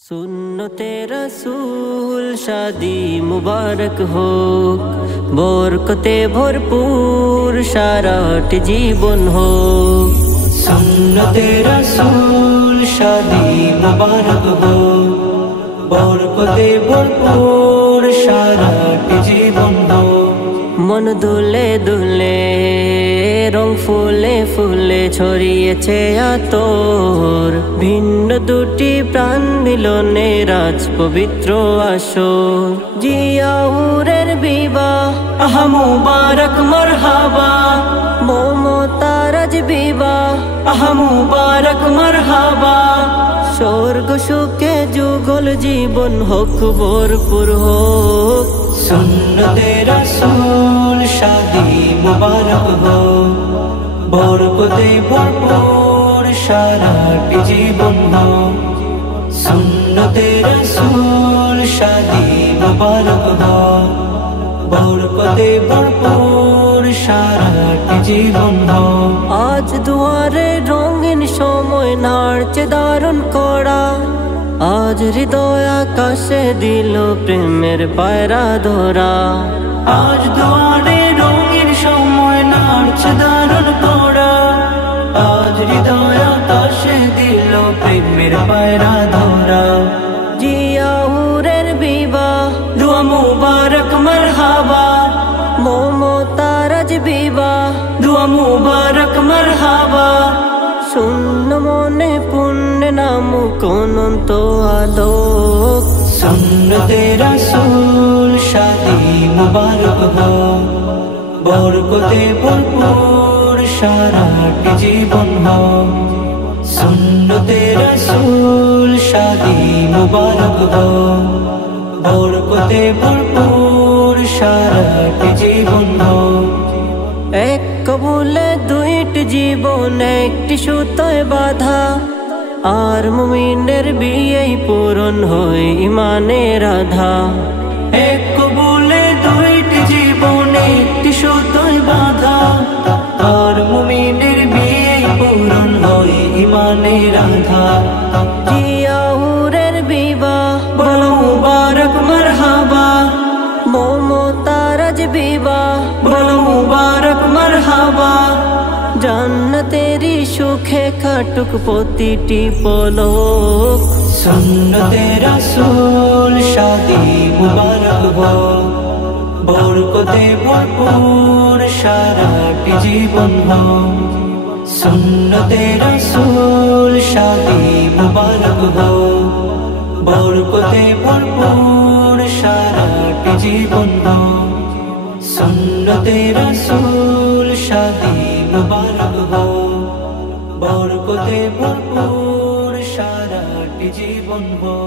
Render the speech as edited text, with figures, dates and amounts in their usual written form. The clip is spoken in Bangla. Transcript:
सुन्नते रसूल शादी मुबारक हो, बरकते भरपूर साराट जीवन हो। सुन्नते रसूल शादी मुबारक हो, बरकते भरपूर साराट जीवन हो। मन दुले दुले रंग ফুলে ফুলে ছড়িয়েছে আতর, ভিন্ন দুটি প্রাণ মিলনে রাজ পবিত্র আসর। জিয়াউরের বিবাহ আহা মুবারক মারহাবা, মমতারাজ বিবাহ আহা মুবারক মারহাবা। স্বর্গ সুখে যুগল জীবন হোক ভরপুর হোক। सुन्नते रसूल शादी मुबारक हो, बरकते भरपूर साराट जीवन हो। सुन्नते रसूल शादी मुबारक हो, बरकते भरपूर साराट जीवन हो। আজ দুয়ারে রঙিন সময় নাড়ছে দারুণ করা, আজ হৃদয় আকাশে দিল প্রেমের পায়রা ধরা। আজ দুয়ারে রঙিন সময় নাড়ছে দারুণ করা, আজ হৃদয় আকাশে দিল প্রেমের পায়রা ধরা। জিয়াউরের বিবাহ দুয়া মুবারক মারহাবা, মমতারাজ বিবাহ দুয়া মুবারক মারহাবা। শূন্য মনে পুণ্য নামুক অনন্ত আলোক। सुन्नते रसूल शादी मुबारक हो, बरकते भरपूर साराट जीवन हो। सुन्नते रसूल शादी मुबारक हो, बरकते भरपूर साराट जीवन हो। এক কবুলে দুইটি জীবন একটি সুতোয় বাঁধা, আর মুমিনের বিয়েই পূরণ হয় ইমানের আধা। এক কবুলে দুইটি জীবন একটি সুতোয় বাঁধা, আর মুমিনের বিয়ে পূরণ হয় ইমানের আধা। জিয়াউরের বিবাহ বলো মুবারক মারহাবা, মমতারাজ বিবাহ বলো মুবারক মারহাবা। জান্নাতেরি সুখে কাটুক প্রতিটি পলক। सुन्नते रसूल शादी मुबारक हो, बरकते भरपूर साराट जीवन हो। सुन्नते रसूल शादी मुबारक हो, बरकते भरपूर साराट जीवन हो। सुन्नते रसूल शादी मुबारक हो, बरकते भरपूर साराट जीवन हो।